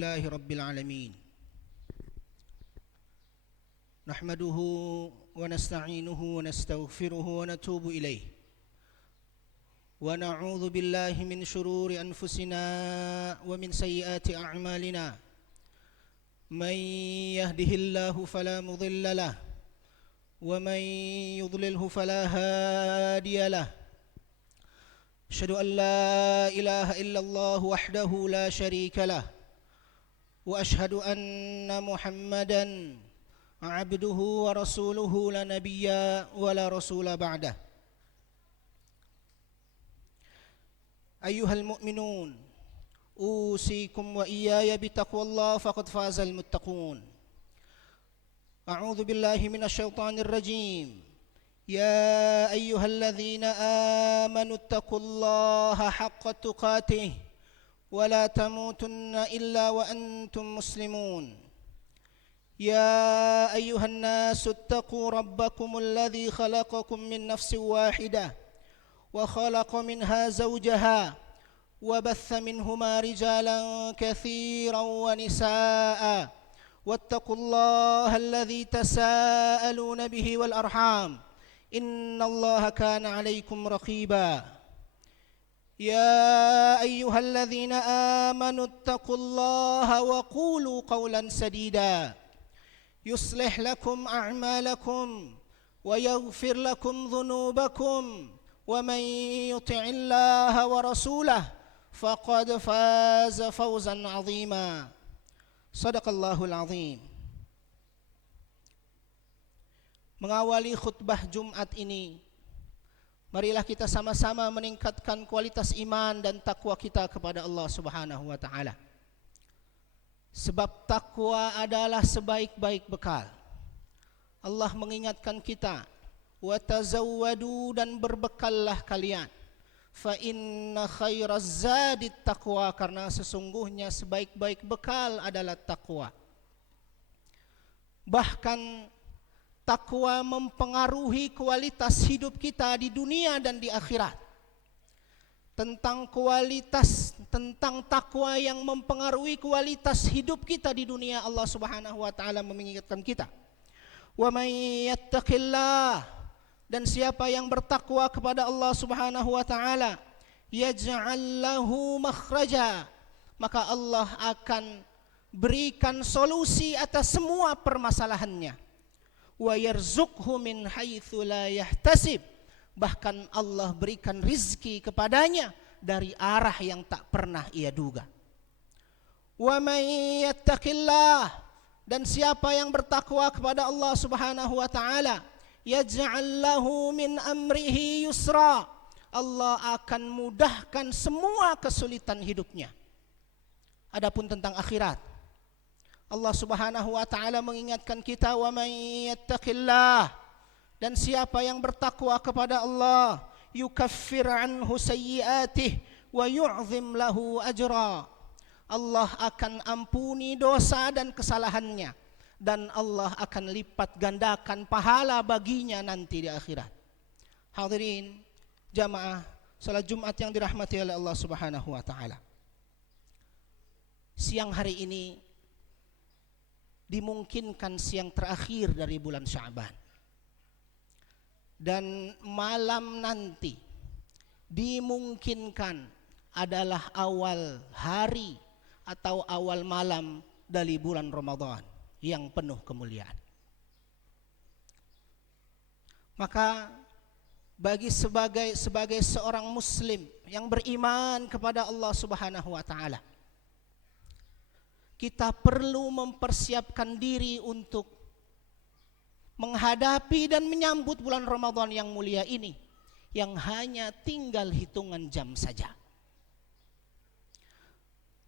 لله رب العالمين نحمده ونستعينه ونستغفره ونتوب إليه ونعوذ بالله من شرور أنفسنا ومن سيئات أعمالنا من يهده الله فلا مضل له ومن يضلله فلا هادي له أشهد أن لا إله إلا الله وحده لا شريك له وأشهد أن محمدًا عبده ورسوله لا نبي ولا رسول بعده أيها المؤمنون أوصيكم وإياي بتقوى الله فقد فاز المتقون أعوذ بالله من الشيطان الرجيم يا أيها الذين آمنوا اتقوا الله حق تقاته ولا تموتن إلا وأنتم مسلمون يا أيها الناس اتقوا ربكم الذي خلقكم من نفس واحدة وخلق منها زوجها وبث منهما رجالا كثيرا ونساء واتقوا الله الذي تساءلون به والأرحام إن الله كان عليكم رقيبا يا أيها الذين آمنوا اتقوا الله وقولوا قولا سديدا يصلح لكم أعمالكم ويغفر لكم ذنوبكم ومن يطع الله ورسوله فقد فاز فوزا عظيما صدق الله العظيم. Mengawali khutbah Jumat ini, marilah kita sama-sama meningkatkan kualitas iman dan takwa kita kepada Allah Subhanahu wa taala. Sebab takwa adalah sebaik-baik bekal. Allah mengingatkan kita, wa tazawwadu, dan berbekallah kalian. Fa inna khairaz zadit taqwa, karena sesungguhnya sebaik-baik bekal adalah takwa. Bahkan takwa mempengaruhi kualitas hidup kita di dunia dan di akhirat. Tentang takwa yang mempengaruhi kualitas hidup kita di dunia, Allah Subhanahu wa taala mengingatkan kita. Wa may yattaqillah, dan siapa yang bertakwa kepada Allah Subhanahu wa taala, yaj'al lahu makhraja, maka Allah akan berikan solusi atas semua permasalahannya. Wa yarzuqhu min haitsu la yahtasib, bahkan Allah berikan rizki kepadanya dari arah yang tak pernah ia duga. Wa may yattaqillah, dan siapa yang bertakwa kepada Allah Subhanahu wa taala, yaj'al lahu min amrihi yusra, Allah akan mudahkan semua kesulitan hidupnya. Adapun tentang akhirat, Allah Subhanahu wa taala mengingatkan kita, wa may yattaqillah, dan siapa yang bertakwa kepada Allah, yukaffir anhu sayyi'atih wa yu'zim lahu ajra, Allah akan ampuni dosa dan kesalahannya, dan Allah akan lipat gandakan pahala baginya nanti di akhirat. Hadirin jamaah salat Jumat yang dirahmati oleh Allah Subhanahu wa taala. Siang hari ini dimungkinkan siang terakhir dari bulan Sya'ban, dan malam nanti dimungkinkan adalah awal hari atau awal malam dari bulan Ramadan yang penuh kemuliaan. Maka sebagai seorang muslim yang beriman kepada Allah Subhanahu wa taala, kita perlu mempersiapkan diri untuk menghadapi dan menyambut bulan Ramadan yang mulia ini, yang hanya tinggal hitungan jam saja.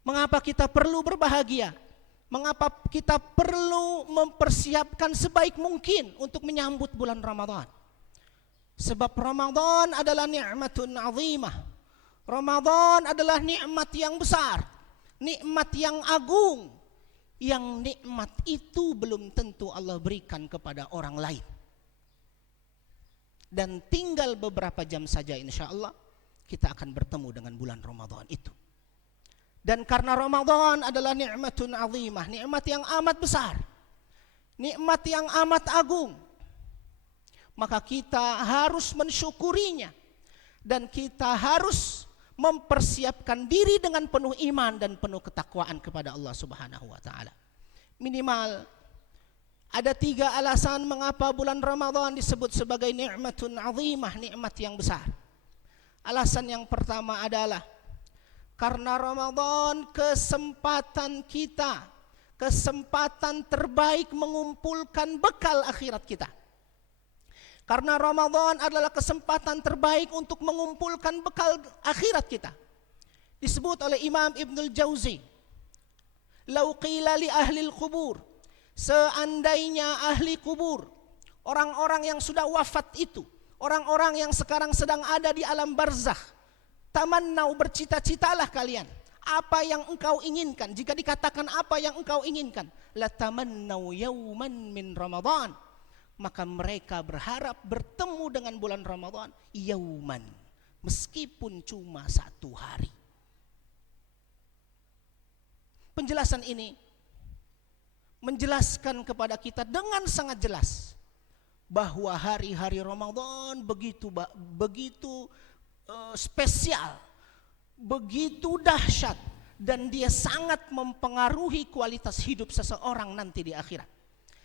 Mengapa kita perlu berbahagia? Mengapa kita perlu mempersiapkan sebaik mungkin untuk menyambut bulan Ramadan? Sebab Ramadan adalah ni'matun azimah. Ramadan adalah nikmat yang besar, nikmat yang agung, yang nikmat itu belum tentu Allah berikan kepada orang lain. Dan tinggal beberapa jam saja insya Allah kita akan bertemu dengan bulan Ramadan itu. Dan karena Ramadan adalah nikmatun azimah, nikmat yang amat besar, nikmat yang amat agung, maka kita harus mensyukurinya dan kita harus mempersiapkan diri dengan penuh iman dan penuh ketakwaan kepada Allah Subhanahu wa taala. Minimal ada 3 alasan mengapa bulan Ramadan disebut sebagai nikmatun azimah, nikmat yang besar. Alasan yang pertama adalah karena Ramadan kesempatan kita, kesempatan terbaik mengumpulkan bekal akhirat kita. Karena Ramadan adalah kesempatan terbaik untuk mengumpulkan bekal akhirat kita. Disebut oleh Imam Ibnul Jauzi, "Lau qila li ahli al-qubur", seandainya ahli kubur, orang-orang yang sudah wafat itu, orang-orang yang sekarang sedang ada di alam barzakh, tamannau, bercita-citalah kalian, apa yang engkau inginkan. Jika dikatakan apa yang engkau inginkan, la tamannau yauman min Ramadan, maka mereka berharap bertemu dengan bulan Ramadan yauman, meskipun cuma 1 hari. Penjelasan ini menjelaskan kepada kita dengan sangat jelas bahwa hari-hari Ramadan begitu spesial, begitu dahsyat, dan dia sangat mempengaruhi kualitas hidup seseorang nanti di akhirat.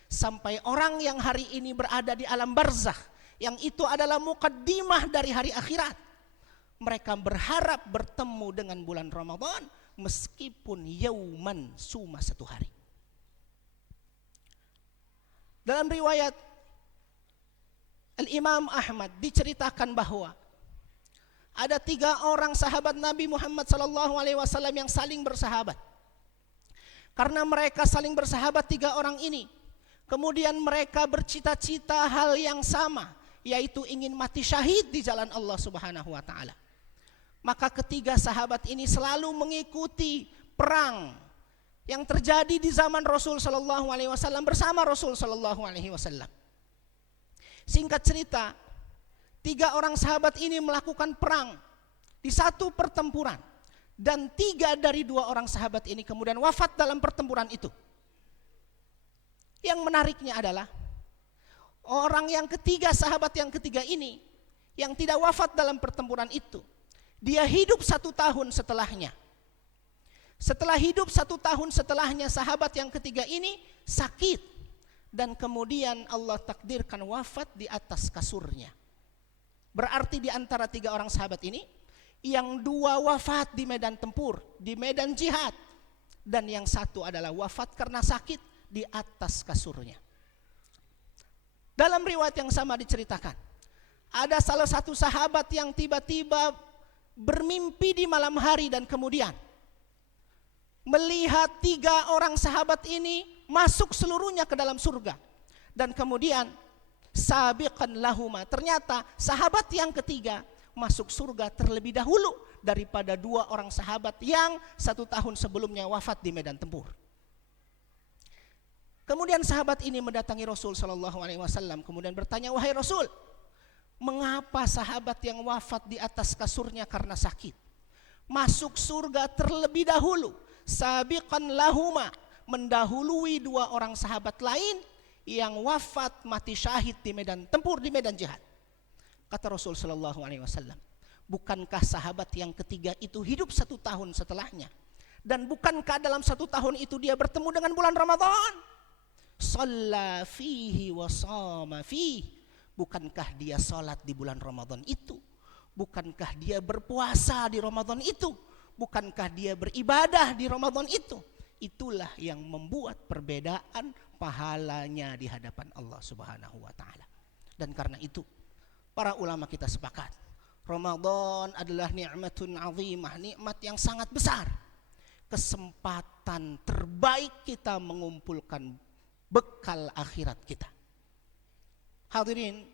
Sampai orang yang hari ini berada di alam barzakh, yang itu adalah mukaddimah dari hari akhirat, mereka berharap bertemu dengan bulan Ramadan meskipun yauman, cuma 1 hari. Dalam riwayat Al-Imam Ahmad diceritakan bahwa ada 3 orang sahabat Nabi Muhammad SAW yang saling bersahabat. Karena mereka saling bersahabat 3 orang ini, kemudian mereka bercita-cita hal yang sama, yaitu ingin mati syahid di jalan Allah Subhanahu wa taala. Maka ketiga sahabat ini selalu mengikuti perang yang terjadi di zaman Rasul sallallahu alaihi wasallam bersama Rasul sallallahu alaihi wasallam. Singkat cerita, 3 orang sahabat ini melakukan perang di satu pertempuran, dan 3 dari 2 orang sahabat ini kemudian wafat dalam pertempuran itu. Yang menariknya adalah orang yang ketiga, sahabat yang ketiga ini yang tidak wafat dalam pertempuran itu, dia hidup 1 tahun setelahnya. Setelah hidup 1 tahun setelahnya, sahabat yang ketiga ini sakit, dan kemudian Allah takdirkan wafat di atas kasurnya. Berarti di antara 3 orang sahabat ini, yang 2 wafat di medan tempur, di medan jihad, dan yang 1 adalah wafat karena sakit di atas kasurnya. Dalam riwayat yang sama diceritakan, ada salah satu sahabat yang tiba-tiba bermimpi di malam hari dan kemudian melihat 3 orang sahabat ini masuk seluruhnya ke dalam surga. Dan kemudian sabiqan lahuma, ternyata sahabat yang ketiga masuk surga terlebih dahulu daripada 2 orang sahabat yang 1 tahun sebelumnya wafat di medan tempur. Kemudian sahabat ini mendatangi Rasul sallallahu alaihi wasallam, kemudian bertanya, "Wahai Rasul, mengapa sahabat yang wafat di atas kasurnya karena sakit masuk surga terlebih dahulu, sabiqan lahuma, mendahului 2 orang sahabat lain yang wafat mati syahid di medan tempur, di medan jihad?" Kata Rasul sallallahu alaihi wasallam, "Bukankah sahabat yang ketiga itu hidup 1 tahun setelahnya? Dan bukankah dalam 1 tahun itu dia bertemu dengan bulan Ramadan? Shalla fihi wa shama fihi. Bukankah dia salat di bulan Ramadan itu? Bukankah dia berpuasa di Ramadan itu? Bukankah dia beribadah di Ramadan itu? Itulah yang membuat perbedaan pahalanya di hadapan Allah Subhanahu wa taala." Dan karena itu para ulama kita sepakat, Ramadan adalah nikmatun azimah, nikmat yang sangat besar. Kesempatan terbaik kita mengumpulkan bekal akhirat kita. Hadirin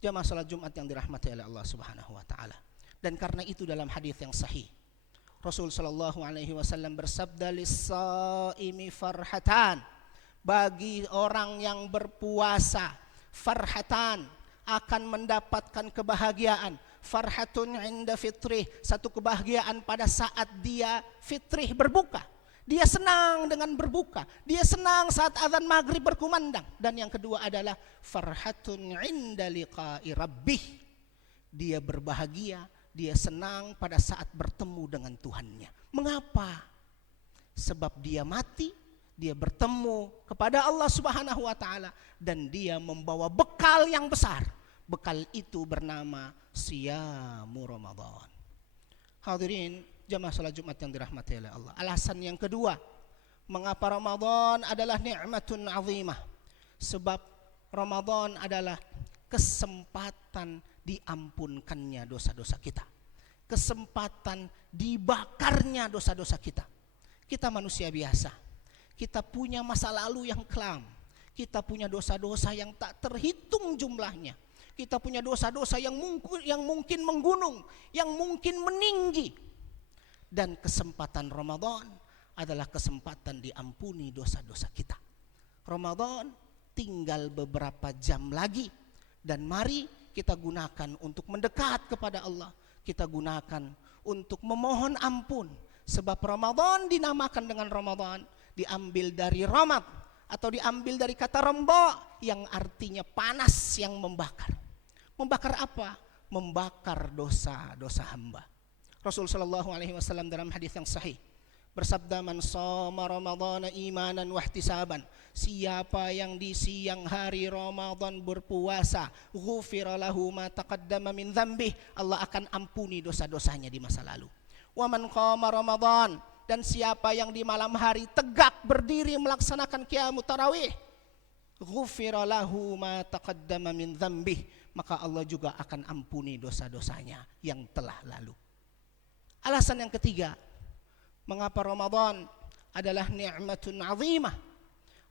jamaah salat Jumat yang dirahmati oleh Allah Subhanahu wa taala. Dan karena itu dalam hadis yang sahih, Rasul sallallahu alaihi wasallam bersabda, "Lis-shaimi farhatan." Bagi orang yang berpuasa, farhatan, akan mendapatkan kebahagiaan. farhatun 'inda fitrih, satu kebahagiaan pada saat dia fitrih berbuka. Dia senang dengan berbuka, dia senang saat azan maghrib berkumandang. Dan yang kedua adalah farhatun 'inda liqa'i rabbih. Dia berbahagia, dia senang pada saat bertemu dengan Tuhannya. Mengapa? Sebab dia mati, dia bertemu kepada Allah Subhanahu wa taala dan dia membawa bekal yang besar. Bekal itu bernama siyamu Ramadan. Hadirin jamaah salat Jumat yang dirahmati oleh Allah. Alasan yang kedua, mengapa Ramadan adalah nikmatun azimah? Sebab Ramadan adalah kesempatan diampunkannya dosa-dosa kita. Kesempatan dibakarnya dosa-dosa kita. Kita manusia biasa. Kita punya masa lalu yang kelam. Kita punya dosa-dosa yang tak terhitung jumlahnya. Kita punya dosa-dosa yang mungkin menggunung, yang mungkin meninggi. Dan kesempatan Ramadan adalah kesempatan diampuni dosa-dosa kita. Ramadan tinggal beberapa jam lagi. Dan mari kita gunakan untuk mendekat kepada Allah. Kita gunakan untuk memohon ampun. Sebab Ramadan dinamakan dengan Ramadan, diambil dari Ramad atau diambil dari kata remba yang artinya panas yang membakar. Membakar apa? Membakar dosa-dosa hamba. Rasul sallallahu alaihi wasallam dalam hadis yang sahih bersabda, man shoma ramadhana imanan wa ihtisaban, siapa yang di siang hari Ramadan berpuasa, ghufira lahu ma taqaddama min dzambih, Allah akan ampuni dosa-dosanya di masa lalu. Wa man qama Ramadan, dan siapa yang di malam hari tegak berdiri melaksanakan qiyamut tarawih, ghufira lahu ma taqaddama min dzambih, maka Allah juga akan ampuni dosa-dosanya yang telah lalu. Alasan yang ketiga, mengapa Ramadan adalah nikmatun azimah,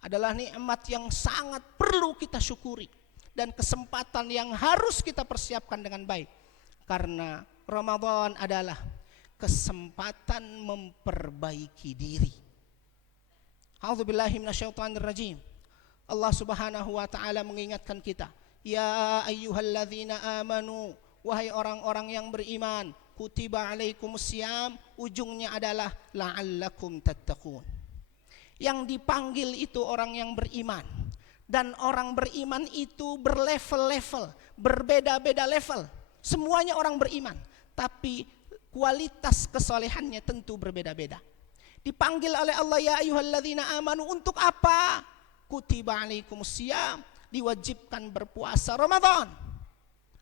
adalah nikmat yang sangat perlu kita syukuri dan kesempatan yang harus kita persiapkan dengan baik. Karena Ramadan adalah kesempatan memperbaiki diri. A'udzubillahi minasyaitonirrajim. Allah Subhanahu wa taala mengingatkan kita, ya ayyuhalladzina amanu, wahai orang-orang yang beriman, kutiba alaikumusiyam, ujungnya adalah la'allakum tattaqun. Yang dipanggil itu orang yang beriman. Dan orang beriman itu berlevel-level, berbeda-beda level. Semuanya orang beriman, tapi kualitas kesolehannya tentu berbeda-beda. Dipanggil oleh Allah, ya ayyuhalladzina amanu, untuk apa? Kutiba alaikumusiyam, diwajibkan berpuasa Ramadan.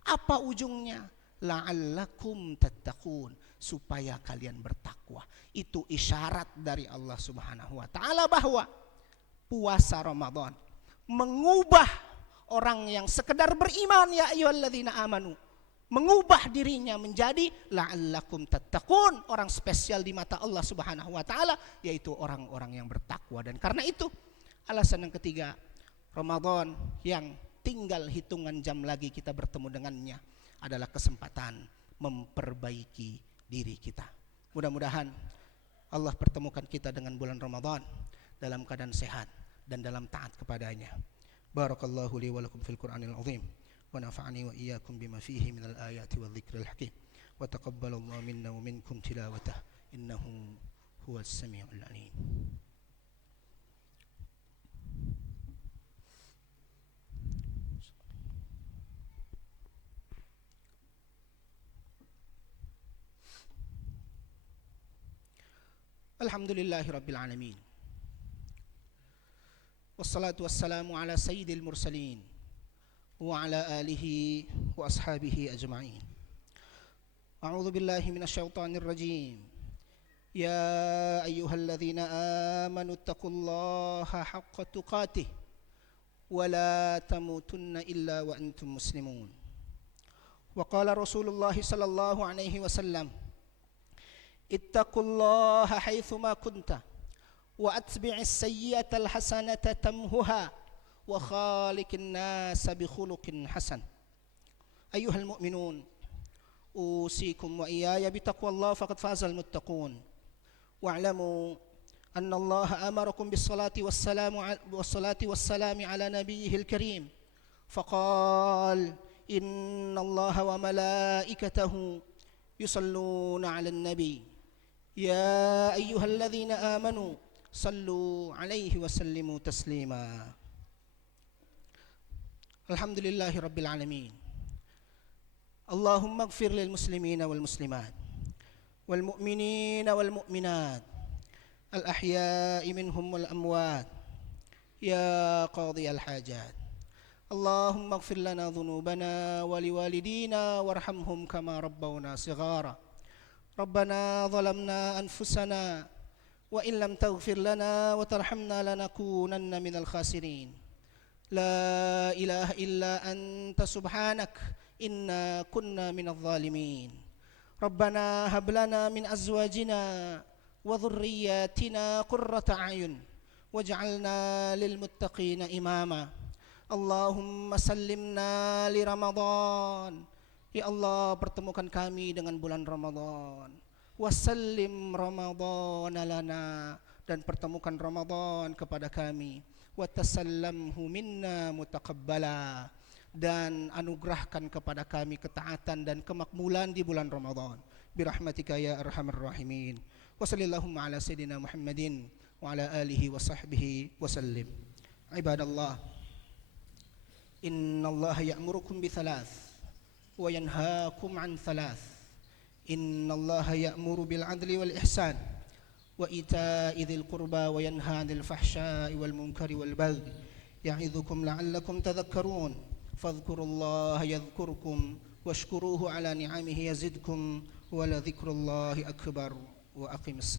Apa ujungnya? La'allakum tattaqun, supaya kalian bertakwa. Itu isyarat dari Allah Subhanahu wa taala bahwa puasa Ramadan mengubah orang yang sekedar beriman, ya ayyuhalladzina amanu, mengubah dirinya menjadi la'allakum tattaqun, orang spesial di mata Allah Subhanahu wa taala, yaitu orang-orang yang bertakwa. Dan karena itu alasan yang ketiga, Ramadan yang tinggal hitungan jam lagi kita bertemu dengannya adalah kesempatan memperbaiki diri kita. Mudah-mudahan Allah pertemukan kita dengan bulan Ramadan dalam keadaan sehat dan dalam taat kepadanya. Barakallahu li wa lakum fil Qur'anil azim. ونفعني وإياكم بما فيه من الآيات والذكر الحكيم وتقبل الله منا ومنكم تلاوته إنه هو السميع العليم. الحمد لله رب العالمين والصلاة والسلام على سيد المرسلين وعلى آله وأصحابه أجمعين. أعوذ بالله من الشيطان الرجيم. يا أيها الذين آمنوا اتقوا الله حق تقاته ولا تموتن إلا وأنتم مسلمون. وقال رسول الله صلى الله عليه وسلم اتقوا الله حيثما كنت وأتبع السيئة الحسنة تمهها وخالق الناس بخلق حسن. أيها المؤمنون، أوصيكم وإياي بتقوى الله فقد فاز المتقون. واعلموا أن الله أمركم بالصلاة والسلام على نبيه الكريم، فقال innallaha wa malaikatahu yusalluna 'alan nabi ya ayyuhalladzina amanu sallu 'alaihi wa sallimu taslima. Alhamdulillahi rabbil alamin. Allahumma ighfir lil muslimina wal muslimat wal mu'minina wal mu'minat al ahya'i minhum wal amwat ya qadhi al hajat. Allahumma ighfir lana dhunubana wa liwalidina warhamhum kama rabbawna shighara. Rabbana zalamna anfusana wa in lam taghfir lana wa tarhamna lanakunanna minal khasirin. La ilaha illa anta subhanak inna kunna minadh dhalimin. Rabbana hab lana min azwajina wa dhurriyyatina qurrata a'yun waj'alna lil muttaqina imama. Allahumma sallimna li Ramadan. Ya Allah, pertemukan kami dengan bulan Ramadan. Wasallim Ramadan lana, dan pertemukan Ramadan kepada kami. Watasallamhu minna mutaqabbala, dan anugerahkan kepada kami ketaatan dan kemakmulan di bulan Ramadan. Birahmatika ya arhamar rahimin. Wa sallallahu ala sayyidina Muhammadin wa ala alihi wa sahbihi wa sallim. Ibadallah, innallaha ya'murukum bithalath wa yanhaakum 'an thalath. Innallaha ya'muru bil 'adli wal ihsan wa ita'i dhil qurba wa yanha 'anil fahsya'i wal munkari wal baghi ya'idhukum la'allakum tadhakkarun. Fadhkurullaha yadhkurkum washkuruhu 'ala ni'amihi yazidkum wa la dhikrullahi akbar. Wa aqimis